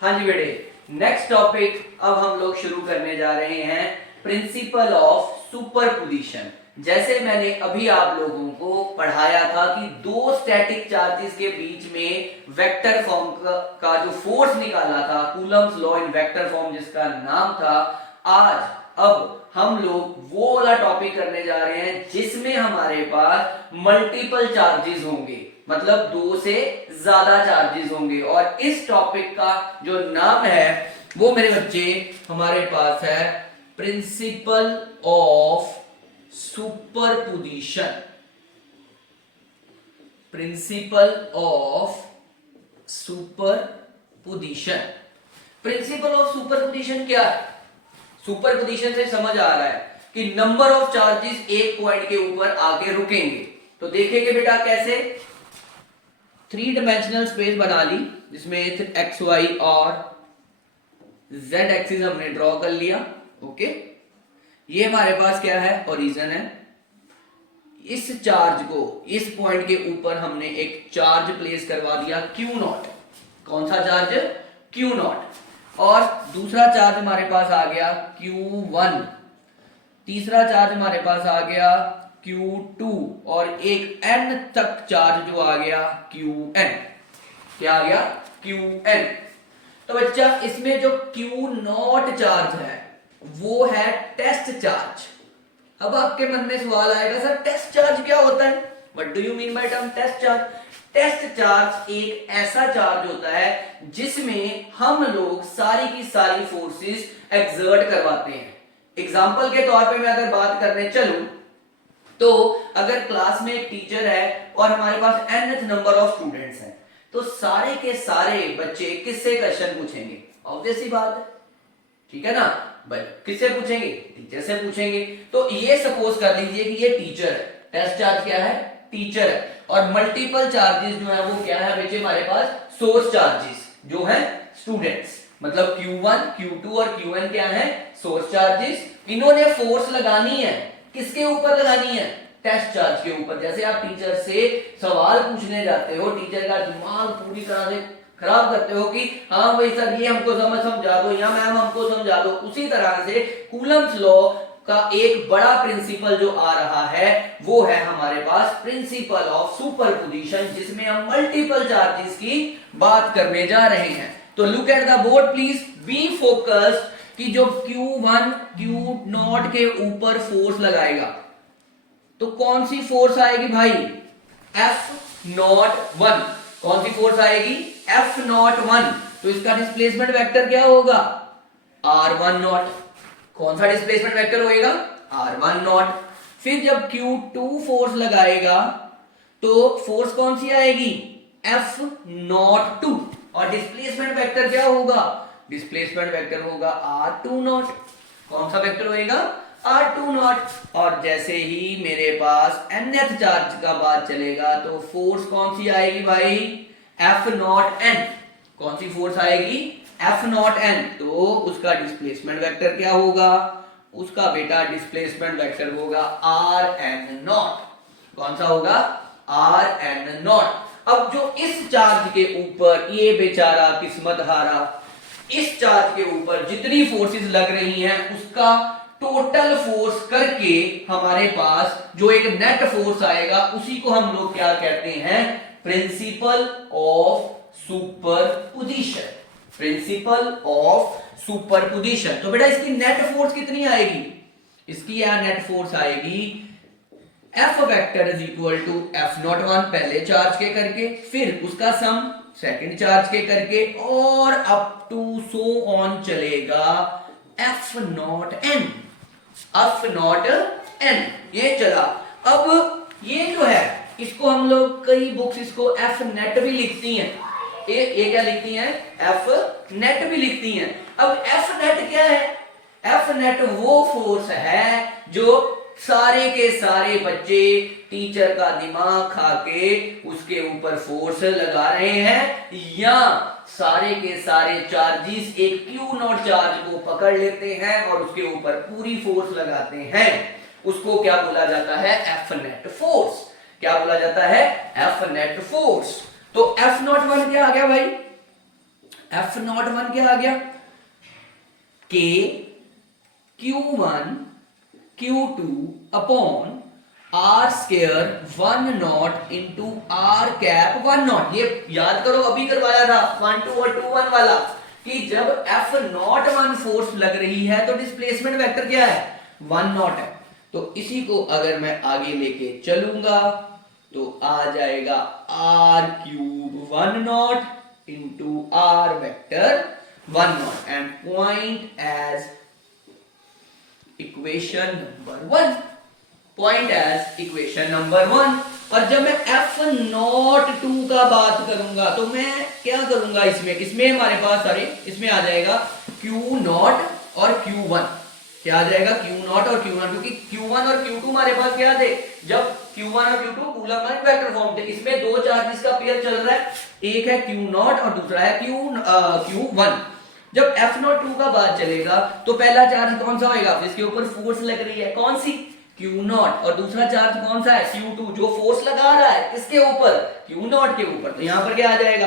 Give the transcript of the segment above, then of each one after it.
हाँ जी बेटे, next topic अब हम लोग शुरू करने जा रहे हैं प्रिंसिपल ऑफ सुपरपोजिशन। जैसे मैंने अभी आप लोगों को पढ़ाया था कि दो स्टैटिक चार्जेस के बीच में वेक्टर फॉर्म का जो फोर्स निकाला था, Coulomb's law in vector form जिसका नाम था, आज अब हम लोग वो वाला टॉपिक करने जा रहे हैं जिसमें हमारे पास मल्टीपल चार्जेस होंगे, मतलब दो से ज्यादा चार्जेस होंगे। और इस टॉपिक का जो नाम है वो मेरे बच्चे हमारे पास है principal of superposition. Principle of superposition. Principle of superposition क्या है? सुपरपोजिशन से समझ आ रहा है कि नंबर ऑफ चार्जेस एक पॉइंट के ऊपर आके रुकेंगे। तो देखेंगे बेटा कैसे। थ्री डायमेंशनल स्पेस बना ली जिसमें एक्स वाई और जेड एक्सिस हमने ड्रॉ कर लिया। ओके, ये हमारे पास क्या है? ओरिजिन है। इस चार्ज को इस पॉइंट के ऊपर हमने एक चार्ज प्लेस करवा दिया क्यू नॉट। कौन सा चार्ज? Q not. और दूसरा चार्ज हमारे पास आ गया Q1। तीसरा चार्ज हमारे पास आ गया Q2 और एक n तक चार्ज जो आ गया Qn। क्या आ गया? Qn। तो बच्चा इसमें जो Q0 चार्ज है वो है टेस्ट चार्ज। अब आपके मन में सवाल आएगा, सर टेस्ट चार्ज क्या होता है? What do you mean by term test charge? Test charge एक ऐसा चार्ज होता है जिसमें हम लोग सारी की सारी फोर्सेस एक्सर्ट करवाते हैं। एग्जाम्पल के तौर पे मैं अगर बात करने चलूं तो अगर क्लास में एक टीचर है और हमारे पास nth नंबर ऑफ स्टूडेंट्स हैं, तो सारे के सारे बच्चे किससे क्वेश्चन पूछेंगे? ऑब्वियस सी बात है, ठीक है ना भाई। किससे पूछेंगे? टीचर से पूछेंगे। तो ये सपोज कर लीजिए कि ये टीचर है। टेस्ट चार्ज क्या है? टीचर है। और मल्टीपल चार्जेस जो है वो क्या है बच्चे हमारे पास? सोर्स चार्जेस जो है स्टूडेंट्स, मतलब Q1 Q2 और Qn क्या है? Source charges. इन्होंने फोर्स लगानी है, किसके ऊपर लगानी है? टेस्ट चार्ज के ऊपर। जैसे आप टीचर से सवाल पूछने जाते हो, टीचर का दिमाग पूरी तरह से खराब करते हो कि हाँ भाई सर ये हमको समझा दो या मैम हमको समझा दो, उसी तरह से कूलम्स लॉ का एक बड़ा प्रिंसिपल जो आ रहा है वो है हमारे पास प्रिंसिपल ऑफ सुपरपोजिशन, जिसमें हम मल्टीपल चार्जेस की बात करने जा रहे हैं। तो look at the board please, be focused कि जो Q1 Q0 के ऊपर फोर्स लगाएगा तो कौन सी फोर्स आएगी भाई? F01। कौन सी फोर्स आएगी? F01। तो इसका डिस्प्लेसमेंट वेक्टर क्या होगा? R10। कौन सा डिस्प्लेसमेंट वेक्टर होएगा? R10। फिर जब Q2 फोर्स लगाएगा तो फोर्स कौन सी आएगी? F02। और डिस्प्लेसमेंट वेक्टर क्या होगा? डिस्प्लेसमेंट वेक्टर होगा R20। कौन सा वेक्टर होएगा? R20। और जैसे ही मेरे पास nth चार्ज का बात चलेगा तो फोर्स कौन सी आएगी भाई? F0n। कौन सी फोर्स आएगी? F0n। तो उसका डिस्प्लेसमेंट वेक्टर क्या होगा? उसका बेटा डिस्प्लेसमेंट वेक्टर होगा Rn0। कौन सा होगा? Rn0। अब जो इस चार्ज के ऊपर ये बेचारा किस्मत हारा, इस चार्ज के ऊपर जितनी फोर्सेस लग रही हैं उसका टोटल फोर्स करके हमारे पास जो एक नेट फोर्स आएगा उसी को हम लोग क्या कहते हैं? Principle of superposition. Principle of superposition. तो बेटा इसकी नेट फोर्स कितनी आएगी? इसकी यह नेट फोर्स आएगी F vector is equal to F01 पहले चार्ज के करके, फिर उसका सम सेकंड चार्ज के करके, और अप टू सो ऑन चलेगा F0n। F0n ये चला। अब ये जो है इसको हम लोग कई बुक्स इसको F नेट भी लिखती हैं। ये क्या लिखती हैं? F नेट भी लिखती हैं। अब F नेट क्या है? F नेट वो फोर्स है जो सारे के सारे बच्चे टीचर का दिमाग खा के उसके ऊपर फोर्स लगा रहे हैं, या सारे के सारे चार्जेस एक Q0 चार्ज को पकड़ लेते हैं और उसके ऊपर पूरी फोर्स लगाते हैं। उसको क्या बोला जाता है? F net force. क्या बोला जाता है? F net force. तो F01 क्या आ गया भाई? एफ नॉट वन क्या आ गया, के Q1 Q2 upon R square one naught into R cap one naught. ये याद करो, अभी करवाया था 1 2 और 2 1 वाला, कि जब एफ नॉट वन फोर्स लग रही है तो डिस्प्लेसमेंट वेक्टर क्या है, वन नॉट है। तो इसी को अगर मैं आगे लेके चलूंगा तो आ जाएगा R cube one naught into R vector one naught and point as equation number one, point as equation number one. और जब मैं एफ नॉट टू का बात करूंगा तो मैं क्या करूंगा, इसमें हमारे पास इसमें आ जाएगा क्यू नॉट और क्यू वन, क्या आ जाएगा क्यू नॉट और क्यू वन, क्योंकि क्यू वन और क्यू टू हमारे पास क्या थे, जब क्यू वन और क्यू टू कूलम का वेक्टर फॉर्म थे। इसमें दो चार्जेस का पेयर चल रहा है, एक है क्यू नॉट और दूसरा है क्यू वन। जब एफ नॉट टू का बात चलेगा तो पहला चार्ज कौन सा होगा, इसके ऊपर फोर्स लग रही है, कौन सी, क्यू नॉट, और दूसरा चार्ज कौन सा है, क्यू टू, जो फोर्स लगा रहा है किसके ऊपर, क्यू नॉट के ऊपर। तो यहां पर क्या आ जाएगा,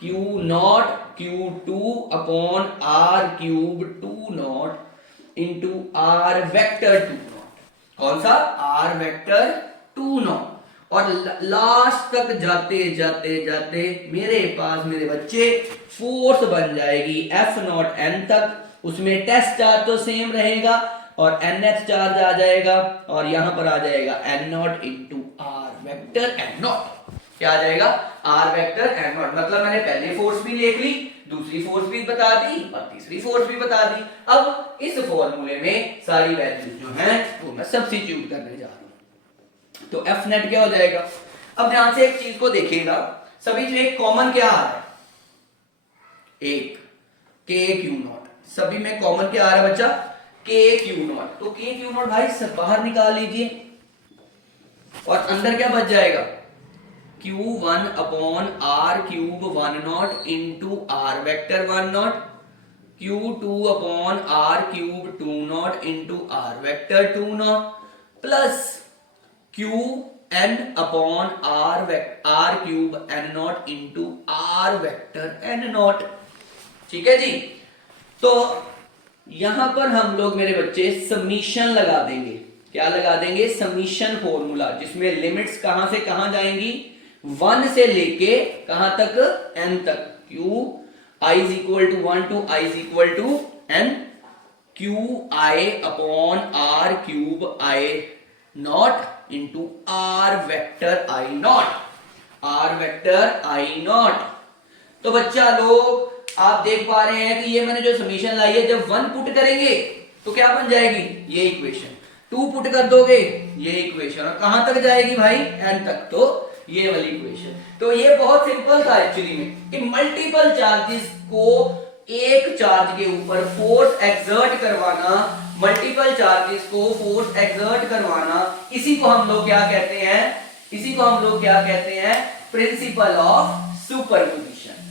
Q naught Q two upon R cube two naught into R vector two naught, कौन सा, आर वेक्टर टू नॉट। और लास्ट तक जाते जाते जाते मेरे पास मेरे बच्चे फोर्स बन जाएगी एफ नॉट एन तक, उसमें टेस्ट चार्ज तो सेम रहेगा और NH चार्ज आ जाएगा, और यहां पर आ जाएगा n naught into R vector n naught, क्या आ जाएगा, आर वेक्टर n नॉट। मतलब मैंने पहले फोर्स भी लिख ली, दूसरी फोर्स भी बता दी और तीसरी फोर्स भी बता दी। अब इस फॉर्मूले में सारी वैल्यूज जो हैं वो मैं सब्स्टिट्यूट करने जा रहा हूं। तो एफ नेट क्या हो जाएगा, अब ध्यान से एक चीज को देखिएगा, सभी जो एक कॉमन क्या आ रहा है, एक के क्यू नॉट, सभी में कॉमन क्या आ रहा है बच्चा, के क्यू नॉट। तो के क्यू नॉट भाई सब बाहर निकाल लीजिए और अंदर क्या बच जाएगा, Q one upon R cube one naught into R vector one naught, Q two upon R cube two naught into R vector two naught, plus Q N upon R cube N naught into R vector N naught. ठीक है जी, तो यहां पर हम लोग मेरे बच्चे summation लगा देंगे, क्या लगा देंगे, समीशन फॉर्मूला, जिसमें लिमिट्स कहां से कहां जाएंगी, 1 से लेके कहां तक, n तक, q i is equal to 1 to i is equal to n, q i upon r cube i naught into r vector i naught, r vector i naught. तो बच्चा लोग आप देख पा रहे हैं कि ये मैंने जो समीशन लाई है, जब 1 पुट करेंगे तो क्या बन जाएगी, ये इक्वेशन, 2 पुट कर दोगे ये इक्वेशन, और कहां तक जाएगी भाई, n तक, तो ये वाली इक्वेशन। तो ये बहुत सिंपल था एक्चुअली में, कि मल्टीपल चार्जेस को एक चार्ज के ऊपर फोर्स एक्सर्ट करवाना, मल्टीपल चार्जेस को फोर्स एक्सर्ट करवाना, इसी को हम लोग क्या कहते हैं, इसी को हम लोग क्या कहते हैं, प्रिंसिपल ऑफ सुपरपोजिशन।